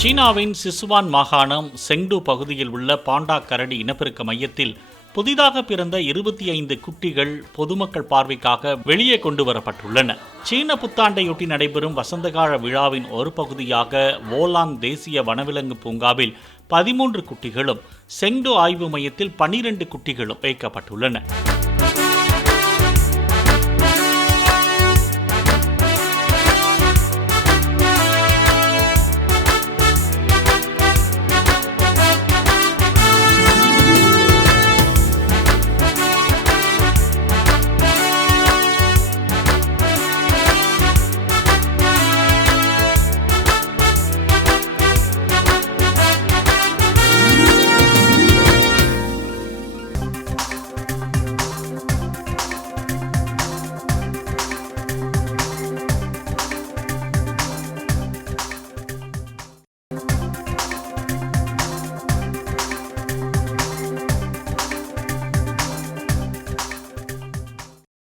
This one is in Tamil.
சீனாவின் சிசுவான் மாகாணம் செங்டு பகுதியில் உள்ள பாண்டா கரடி இனப்பெருக்க மையத்தில் புதிதாக பிறந்த 25 குட்டிகள் பொதுமக்கள் பார்வைக்காக வெளியே கொண்டு வரப்பட்டுள்ளன. சீன புத்தாண்டையொட்டி நடைபெறும் வசந்தகால விழாவின் ஒரு பகுதியாக வோலாங் தேசிய வனவிலங்கு பூங்காவில் 13 குட்டிகளும், செங்டு ஆய்வு மையத்தில் 12 குட்டிகளும் வைக்கப்பட்டுள்ளன.